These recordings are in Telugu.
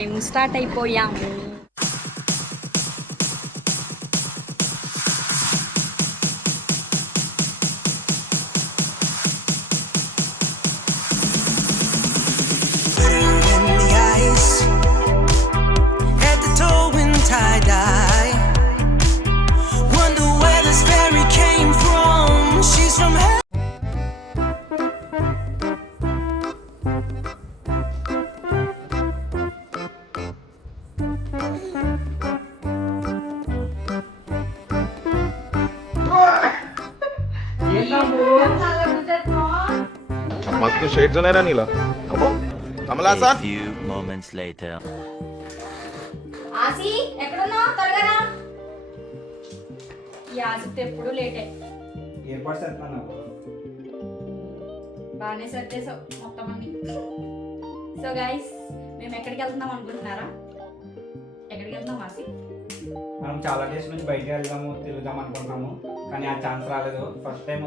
మేము స్టార్ట్ అయిపోయాము. मस्त शेड जो नाही राहिला कमला असा few moments later ఆసి ఎక్కడున్నావు? త్వరగా రా. ఈ ఆసితో ఎప్పుడు లేటే. ఏర్పాటు చేస్తున్నాను. బాగానే సర్దేశావు మొత్తం అన్ని. సో గైస్ మేము ఎక్కడికి వెళ్తున్నాం అనుకుంటున్నారా? ఎక్కడికి వెళ్తున్నాం ఆసి? మనం చాలా డేస్ నుంచి బయటకు వెళ్దాము తిరుగుదాం అనుకుంటున్నాము, కానీ ఆ ఛాన్స్ రాలేదు. ఫస్ట్ టైం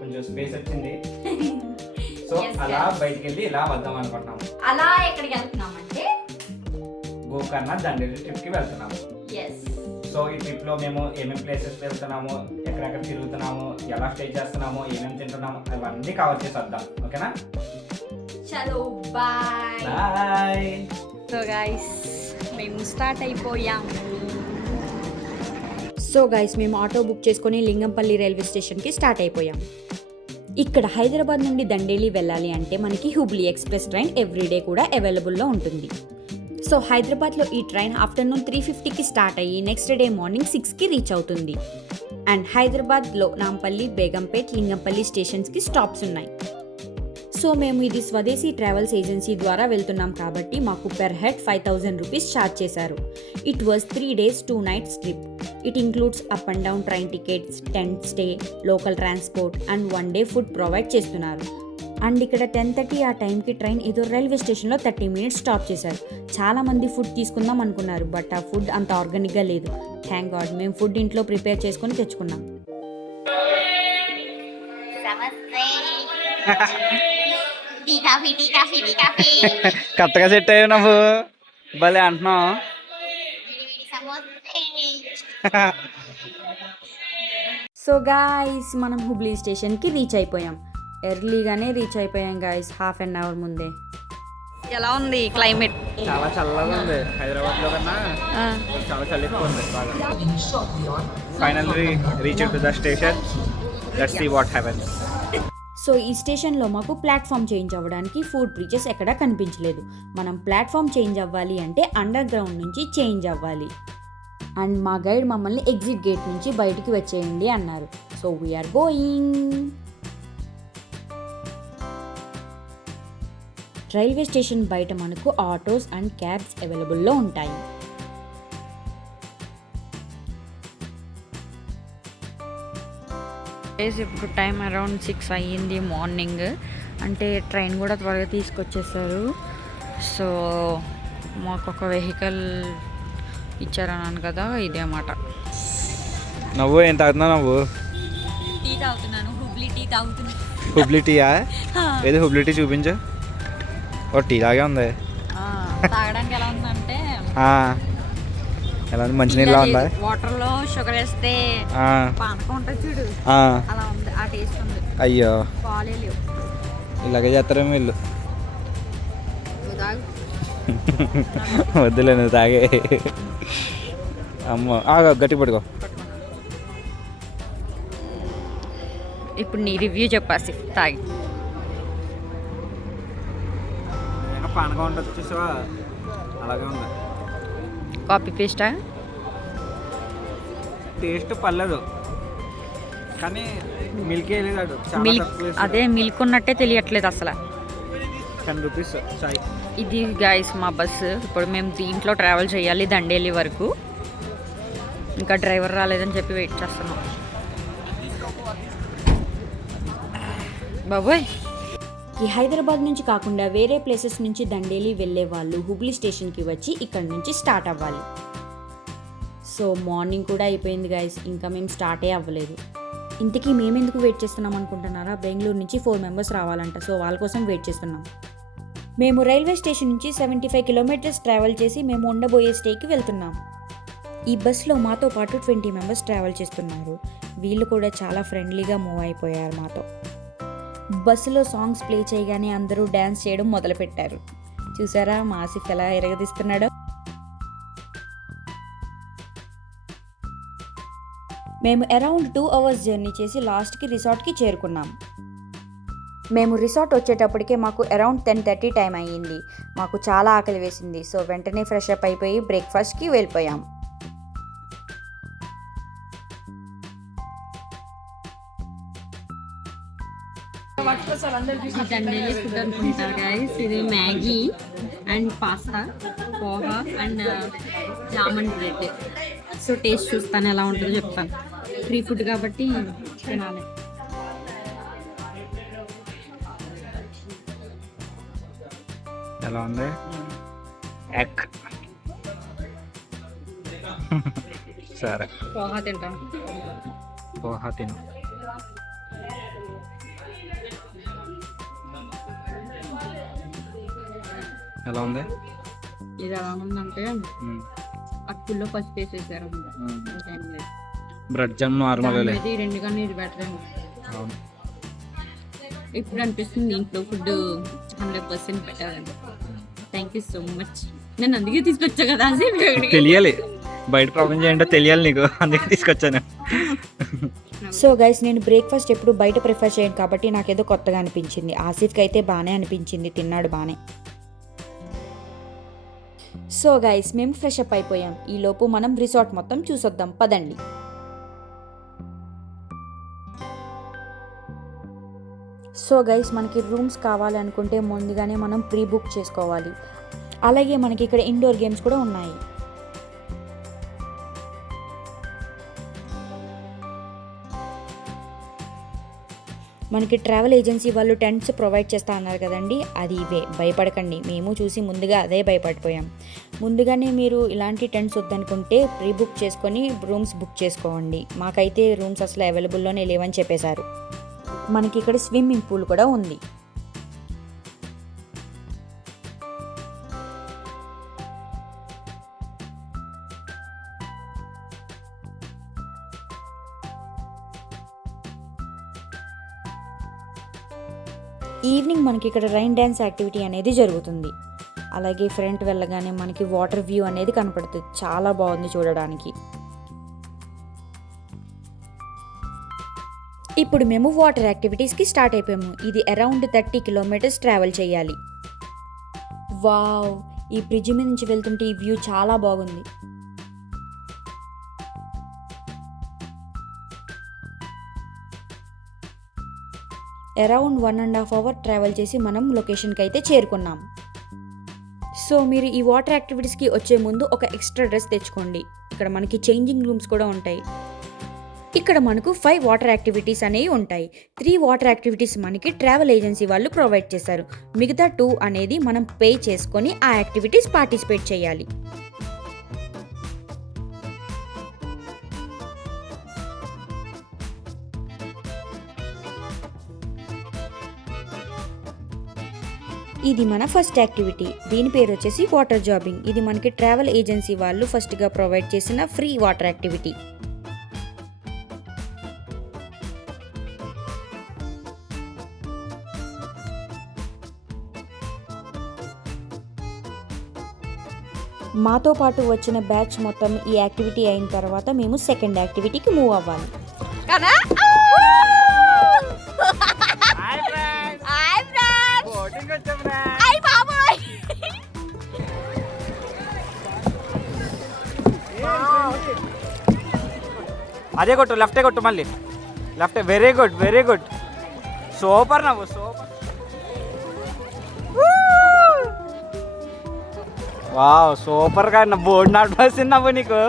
కొంచెం స్పేస్ వచ్చింది. సో అలా బయటికి వెళ్ళి ఇలా వద్దాం అనుకుంటున్నాము. అలా ఎక్కడికి వెళ్తున్నాం అంటే గోకర్ణ దండేలి ట్రిప్కి వెళ్తున్నాము. సో ఈ ట్రిప్లో మేము ఏమేమి ప్లేసెస్ వెళ్తున్నాము, ఎక్కడెక్కడ తిరుగుతున్నాము, ఎలా స్టే చేస్తున్నాము, ఏమేమి తింటున్నాము, అవన్నీ కవర్ చేసి వద్దాం. ఓకేనా? చలో బాయ్ బాయ్. సో గైస్ మేము స్టార్ట్ అయిపోయాము. సో గైస్ మేము ఆటో బుక్ చేసుకొని లింగంపల్లి రైల్వే స్టేషన్కి స్టార్ట్ అయిపోయాం. ఇక్కడ హైదరాబాద్ నుండి దండేలి వెళ్ళాలి అంటే మనకి హుబ్లీ ఎక్స్ప్రెస్ ట్రైన్ ఎవ్రీడే కూడా అవైలబుల్లో ఉంటుంది. సో హైదరాబాద్లో ఈ ట్రైన్ ఆఫ్టర్నూన్ 3:50కి స్టార్ట్ అయ్యి నెక్స్ట్ డే మార్నింగ్ 6కి రీచ్ అవుతుంది. అండ్ హైదరాబాద్లో నాంపల్లి, బేగంపేట్, లింగంపల్లి స్టేషన్స్కి స్టాప్స్ ఉన్నాయి. సో మేము ఇది స్వదేశీ ట్రావెల్స్ ఏజెన్సీ ద్వారా వెళ్తున్నాం కాబట్టి మాకు పెర్ హెడ్ 5,000 రూపీస్ ఛార్జ్ చేశారు. It was 3 days 2 nights trip. It includes up and down train tickets, tent stay, local transport and 1 day food provide చేస్తున్నారు. అండ్ ఇక్కడ 10:30 ఆ టైంకి ట్రైన్ ఏదో రైల్వే స్టేషన్లో 30 minutes స్టాప్ చేశారు. చాలామంది ఫుడ్ తీసుకుందాం అనుకున్నారు, బట్ ఆ ఫుడ్ అంత ఆర్గానిక్గా లేదు. థ్యాంక్ గాడ్ మేము ఫుడ్ ఇంట్లో ప్రిపేర్ చేసుకొని తెచ్చుకున్నాం. కరెక్ట్గా సెట్ అయ్యావు నువ్వు, భలే అంటున్నావు. సో గాయస్ మనం హుబ్లీ స్టేషన్కి రీచ్ అయిపోయాం. ఎర్లీగానే రీచ్ అయిపోయాం గాయస్, ½ an hour ముందే. ఎలా ఉంది క్లైమేట్? చాలా చల్లగా ఉంది. హైదరాబాద్లో కన్నా చాలా చలి ఎక్కువ ఉంది బాగా. Finally reach to the station. Let's see what happens. So ఈ స్టేషన్లో మాకు ప్లాట్ఫామ్ చేంజ్ అవ్వడానికి ఫుడ్ బ్రిడ్జెస్ ఎక్కడా కనిపించలేదు. మనం ప్లాట్ఫామ్ చేంజ్ అవ్వాలి అంటే అండర్ గ్రౌండ్ నుంచి చేంజ్ అవ్వాలి. అండ్ మా గైడ్ మమ్మల్ని ఎగ్జిట్ గేట్ నుంచి బయటికి వచ్చేయండి అన్నారు. So we're going. Railway station బయట మనకు ఆటోస్ అండ్ క్యాబ్స్ అవైలబుల్లో ఉంటాయి. ఇప్పుడు టైం అరౌండ్ 6 అయ్యింది మార్నింగ్. అంటే ట్రైన్ కూడా త్వరగా తీసుకొచ్చేసారు. సో మాకు ఒక వెహికల్ ఇచ్చారన్నాను కదా, ఇదే అన్నమాట. నువ్వు ఏం తాగుతున్నావు? నువ్వు టీ తాగుతున్నాను. హుబ్లీ టీ తాగుతున్నాను. హుబ్లీ టీయా? ఏదో హుబ్లీ టీ చూపించు. ఓ టీ లాగే ఉంది. తాగడానికి ఎలా ఉందంటే ఎలా ఉంది? మంచినీళ్ళ ఉందా? వాటర్లో షుగర్ వేస్తే పానకం ఉంటుంది చూడు, అలా ఉంది. ఆ టేస్ట్ ఉంది. అయ్యో పాలే లేవు. ఇలాగే చేస్తారేమో వీళ్ళు. వద్దులే నువ్వు తాగే. అమ్మ గట్టి పడుకో. ఇప్పుడు నీ రివ్యూ చెప్పాసి తాగి. పానకం ఉంటుంది చూసావా, అలాగే ఉంది. కాపీ పేస్టా? టేస్ట్ పర్లేదు, కానీ మిల్క్ వేయలేదు. మిల్క్ అదే మిల్క్ ఉన్నట్టే తెలియట్లేదు అసలు. 10 rupees చాయ్. ఇది గైస్ మా బస్సు. ఇప్పుడు మేము దీంట్లో ట్రావెల్ చేయాలి దండేలి వరకు. ఇంకా డ్రైవర్ రాలేదని చెప్పి వెయిట్ చేస్తున్నాం. బాబోయ్, ఈ హైదరాబాద్ నుంచి కాకుండా వేరే ప్లేసెస్ నుంచి దండేలి వెళ్ళే వాళ్ళు హుబ్లీ స్టేషన్కి వచ్చి ఇక్కడ నుంచి స్టార్ట్ అవ్వాలి. సో మార్నింగ్ కూడా అయిపోయింది గైస్, ఇంకా మేము స్టార్టే అవ్వలేదు. ఇంతకీ మేమెందుకు వెయిట్ చేస్తున్నాం అనుకుంటున్నారా? బెంగళూరు నుంచి 4 members రావాలంట. సో వాళ్ళ కోసం వెయిట్ చేస్తున్నాం. మేము రైల్వే స్టేషన్ నుంచి 75 కిలోమీటర్స్ ట్రావెల్ చేసి మేము ఉండబోయే స్టేకి వెళ్తున్నాం. ఈ బస్లో మాతో పాటు 20 మెంబర్స్ ట్రావెల్ చేస్తున్నారు. వీళ్ళు కూడా చాలా ఫ్రెండ్లీగా మూవ్ అయిపోయారు మాతో. బస్సులో సాంగ్స్ ప్లే చేయగానే అందరూ డ్యాన్స్ చేయడం మొదలుపెట్టారు. చూసారా మా ఆసిఫ్ ఎలా ఎరగదీస్తున్నాడో. మేము అరౌండ్ 2 అవర్స్ జర్నీ చేసి లాస్ట్కి రిసార్ట్కి చేరుకున్నాం. మేము రిసార్ట్ వచ్చేటప్పటికే మాకు అరౌండ్ 10:30 టైం అయ్యింది. మాకు చాలా ఆకలి వేసింది. సో వెంటనే ఫ్రెష్ అప్ అయిపోయి బ్రేక్ఫాస్ట్కి వెళ్ళిపోయాం. దండేలి ఫుడ్ అనుకుంటారు గైస్. ఇది Maggi and pasta, poha and జామన్ బ్రెడ్. సో టేస్ట్ చూస్తాను ఎలా ఉంటుందో చెప్తాను. ఫ్రీ ఫుడ్ కాబట్టి తినాలి. ఎలా ఉంది? ఎగ్ సరే పోహా తింటాం. పోహా తిను. ఎలా ఉంది? ఇది ఎలా ఉందంటే అక్కుల్లో పసుపు వేసేసారు. Bread jam normal. ఇది రెండు కానీ ఇది బెటర్ అండి. ఇప్పుడు అనిపిస్తుంది ఇంట్లో ఫుడ్ 100% పెట్టాలండి. Thank you so much. నేను అందుకే తీసుకొచ్చా కదా. తెలియాలి బయట ప్రాబ్లం ఏంటో తెలియాలి నీకు, అందుకే తీసుకొచ్చాను. సో గైస్ నేను బ్రేక్ఫాస్ట్ ఎప్పుడు బయట ప్రిఫర్ చేయను కాబట్టి నాకేదో కొత్తగా అనిపించింది. ఆసిఫ్కి అయితే బాగానే అనిపించింది, తిన్నాడు బాగానే. సో గైస్ మేము ఫ్రెష్ అప్ అయిపోయాం. ఈలోపు మనం రిసార్ట్ మొత్తం చూసొద్దాం పదండి. సో గైస్ మనకి రూమ్స్ కావాలి అనుకుంటే ముందుగానే మనం ప్రీ బుక్ చేసుకోవాలి. అలాగే మనకి ఇక్కడ ఇండోర్ గేమ్స్ కూడా ఉన్నాయి. మనకి ట్రావెల్ ఏజెన్సీ వాళ్ళు టెంట్స్ ప్రొవైడ్ చేస్తా అన్నారు కదండి, అది ఇవే. భయపడకండి, మేము చూసి ముందుగా అదే భయపడిపోయాం. ముందుగానే మీరు ఇలాంటి టెంట్స్ వద్దనుకుంటే ప్రీ బుక్ చేసుకొని రూమ్స్ బుక్ చేసుకోండి. మాకైతే రూమ్స్ అసలు అవైలబుల్లోనే లేవని చెప్పేశారు. మనకి ఇక్కడ స్విమ్మింగ్ పూల్ కూడా ఉంది. ఈవినింగ్ మనకి ఇక్కడ రైన్ డ్యాన్స్ యాక్టివిటీ అనేది జరుగుతుంది. అలాగే ఫ్రంట్ వెళ్ళగానే మనకి వాటర్ వ్యూ అనేది కనపడుతుంది. చాలా బాగుంది చూడడానికి. ఇప్పుడు మేము వాటర్ యాక్టివిటీస్కి స్టార్ట్ అయిపోయాము. ఇది అరౌండ్ 30 కిలోమీటర్స్ ట్రావెల్ చేయాలి. వావ్, ఈ బ్రిడ్జ్ మీద నుంచి వెళ్తుంటే ఈ వ్యూ చాలా బాగుంది. అరౌండ్ 1.5 అవర్ ట్రావెల్ చేసి మనం లొకేషన్కి అయితే చేరుకున్నాం. సో మీరు ఈ వాటర్ యాక్టివిటీస్కి వచ్చే ముందు ఒక ఎక్స్ట్రా డ్రెస్ తెచ్చుకోండి. ఇక్కడ మనకి చేంజింగ్ రూమ్స్ కూడా ఉంటాయి. ఇక్కడ మనకు 5 వాటర్ యాక్టివిటీస్ అనేవి ఉంటాయి. 3 వాటర్ యాక్టివిటీస్ మనకి ట్రావెల్ ఏజెన్సీ వాళ్ళు ప్రొవైడ్ చేశారు. మిగతా 2 అనేది మనం పే చేసుకొని ఆ యాక్టివిటీస్ పార్టిసిపేట్ చేయాలి. ఇది మన ఫస్ట్ యాక్టివిటీ. దీని పేరు వచ్చేసి వాటర్ జాబింగ్. ఇది మనకి ట్రావెల్ ఏజెన్సీ వాళ్ళు ఫస్ట్గా ప్రొవైడ్ చేసిన ఫ్రీ వాటర్ యాక్టివిటీ. మాతో పాటు వచ్చిన బ్యాచ్ మొత్తం ఈ యాక్టివిటీ అయిన తర్వాత మేము సెకండ్ యాక్టివిటీకి మూవ్ అవ్వాలి. అదే కొట్టు, లెఫ్టే కొట్టు, మళ్ళీ left. Very good, very good, super నవ్వు, సూపర్. వావ్, సూపర్గా బోర్డు నడిపేసింది నవ్వు నీకు.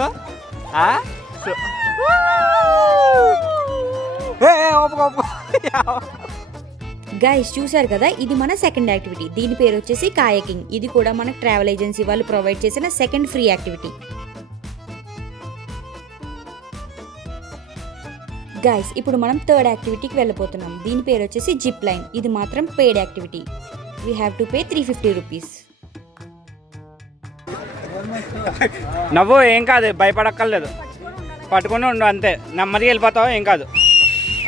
గైస్ చూసారు కదా, ఇది మన సెకండ్ యాక్టివిటీ. దీని పేరు వచ్చేసి కాయకింగ్. ఇది కూడా మన ట్రావెల్ ఏజెన్సీ వాళ్ళు ప్రొవైడ్ చేసిన సెకండ్ ఫ్రీ యాక్టివిటీ. గైస్ ఇప్పుడు మనం థర్డ్ యాక్టివిటీకి వెళ్ళిపోతున్నాం. దీని పేరు వచ్చేసి జిప్ లైన్. ఇది మాత్రం paid activity. we have to pay 350 rupees. నవ్వు ఏం కాదు, భయపడక్కర్లేదు, పట్టుకుని ఉండు అంతే, నెమ్మదిగా వెళ్ళిపోతావు, ఏం కాదు.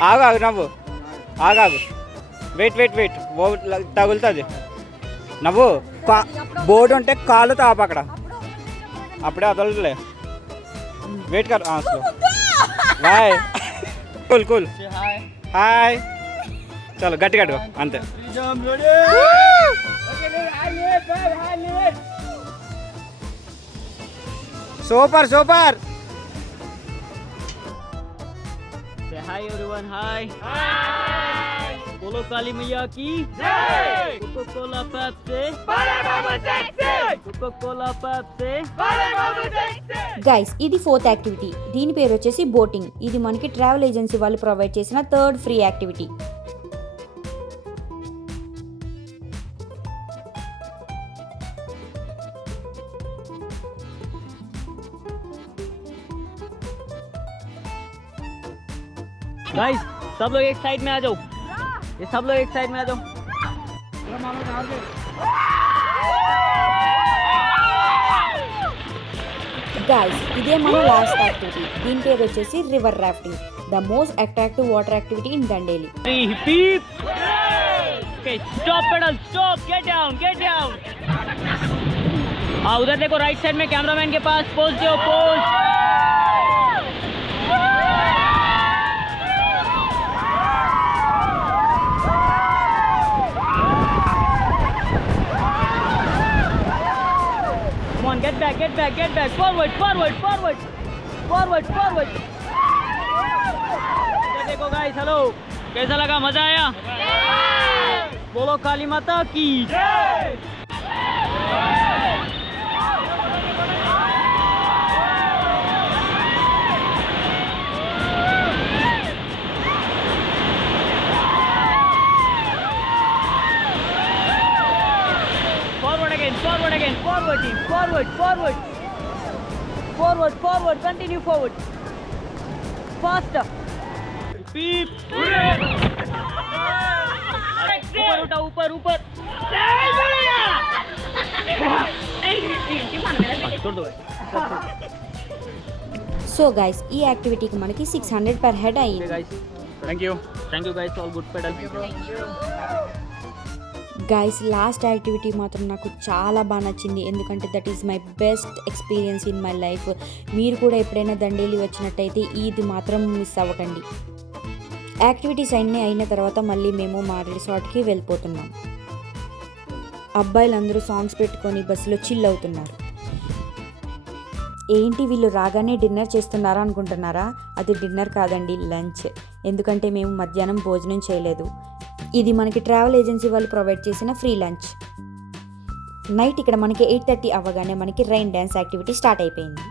ఆగు ఆగు నవ్వు, ఆగాగు, వెయిట్ వెయిట్ వెయిట్, తగులుతుంది. నవ్వు బోర్డు ఉంటే కాళ్ళు తాపు అక్కడ, అప్పుడే వదలలే, వెయిట్ కర్. బాయ్, కూల్ కూల్, హాయ్, చలో గట్టి గట్టుకో అంతే. Super super. Hi everyone, hi बोलो काली मैया की जय। Coca Cola Pepsi, Coca Cola Pepsi. Guys ఇది 4th యాక్టివిటీ. దీని పేరు వచ్చేసి బోటింగ్. ఇది మనకి ట్రావెల్ ఏజెన్సీ వాళ్ళు ప్రొవైడ్ చేసిన 3rd ఫ్రీ యాక్టివిటీ. गाइस सब लोग एक साइड में आ जाओ, ये सब लोग एक साइड में आ जाओ। గైస్ ఇదే మన లాస్ట్ యాక్టివిటీ. దీని పేరు వచ్చేసి river rafting, the most attractive water activity in Dandeli. Okay stop pedal, stop, get down, get down. उधर देखो राइट साइड में कैमरामैन के पास, पोज दो, pose. Come on, get back, get back, get back. Forward, forward, forward, forward, forward. देखो गाइस, हेलो, कैसा लगा, मजा आया? बोलो काली माता की जय। Forward again, forward again, forward team, forward, forward, forward, forward, continue forward, faster. Beep. ऊपर उठा, ऊपर ऊपर। సో గైస్ ఈ యాక్టివిటీకి మనకి 600 per head అయ్యింది. Thank you guys, all good pedal. Guys last activity మాత్రం నాకు చాలా బాగా నచ్చింది. ఎందుకంటే that is my best experience in my life. మీరు కూడా ఎప్పుడైనా దండేలి వచ్చినట్టయితే ఇది మాత్రం మిస్ అవ్వకండి. యాక్టివిటీస్ అన్నీ అయిన తర్వాత మళ్ళీ మేము మా రిసార్ట్కి వెళ్ళిపోతున్నాం. అబ్బాయిలందరూ సాంగ్స్ పెట్టుకొని బస్సులో చిల్ అవుతున్నారు. ఏంటి వీళ్ళు రాగానే డిన్నర్ చేస్తున్నారా అనుకుంటున్నారా? అది డిన్నర్ కాదండి, లంచ్. ఎందుకంటే మేము మధ్యాహ్నం భోజనం చేయలేదు. ఇది మనకి ట్రావెల్ ఏజెన్సీ వాళ్ళు ప్రొవైడ్ చేసిన ఫ్రీ లంచ్. నైట్ ఇక్కడ మనకి 8:30 అవ్వగానే మనకి రైన్ డ్యాన్స్ యాక్టివిటీ స్టార్ట్ అయిపోయింది.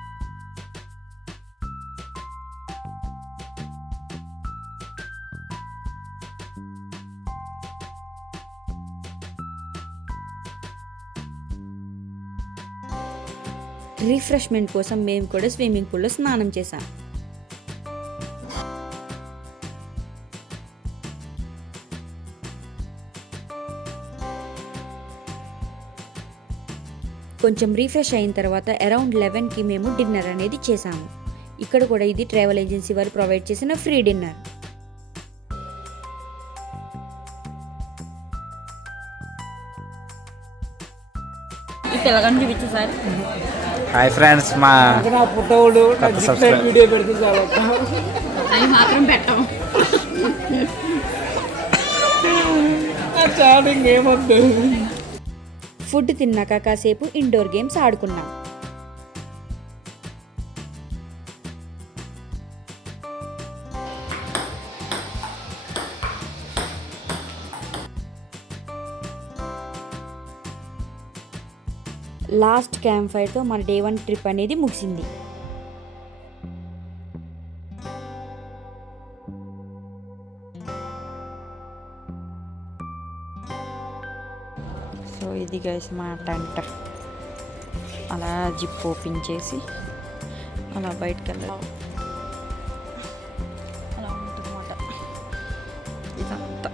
రిఫ్రెష్మెంట్ కోసం మేము కూడా స్విమ్మింగ్ పూల్లో స్నానం చేశాం. కొంచెం రిఫ్రెష్ అయిన తర్వాత అరౌండ్ 11కి మేము డిన్నర్ అనేది చేసాము. ఇక్కడ కూడా ఇది ట్రావెల్ ఏజెన్సీ వారు ప్రొవైడ్ చేసిన ఫ్రీ డిన్నర్. ఈ పిల్లగాని చూపించు సార్. హాయ్ ఫ్రెండ్స్, మా అవి మాత్రం పెట్టాము. ఫుడ్ తిన్నాక కాసేపు ఇండోర్ గేమ్స్ ఆడుకున్నాం. లాస్ట్ క్యాంప్ ఫైర్తో మన డే 1 ట్రిప్ అనేది ముగిసింది. సో ఇది గైస్ మా టెంట్. అలా జిప్ ఓపెన్ చేసి అలా బయటకు వెళ్ళాలి. అలా ఉంటుందన్నమాట ఇదంతా.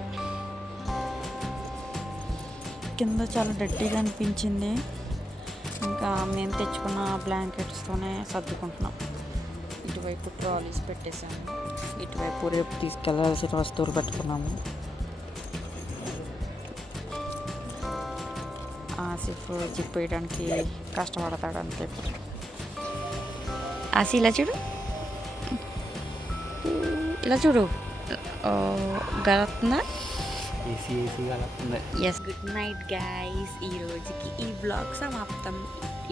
కింద చాలా డర్టీగా అనిపించింది. ఇంకా మేము తెచ్చుకున్న బ్లాంకెట్స్తోనే సర్దుకుంటున్నాం. ఇటువైపు ట్రాలీస్ పెట్టేసాము, ఇటువైపు రేపు తీసుకెళ్లాల్సిన వస్తువులు పెట్టుకున్నాము. ఆసిఫ్ జిప్ వేయడానికి కష్టపడతాడు అంతే. ఆసి ఇలా చూడు, ఇలా చూడు, గలుతుందా? Yes, good night guys. ఈ రోజుకి ఈ బ్లాగ్ సమాప్తం.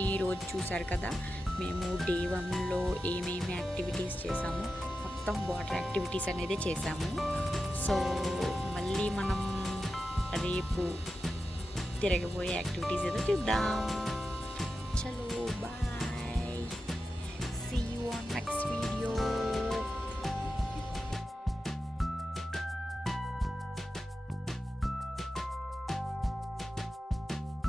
ఈరోజు చూసారు కదా మేము డే 1లో ఏమేమి యాక్టివిటీస్ చేసాము, మొత్తం వాటర్ యాక్టివిటీస్ అనేది చేసాము. సో మళ్ళీ మనం రేపు తిరగబోయే యాక్టివిటీస్ ఏదో చూద్దాం. చలో బాయ్.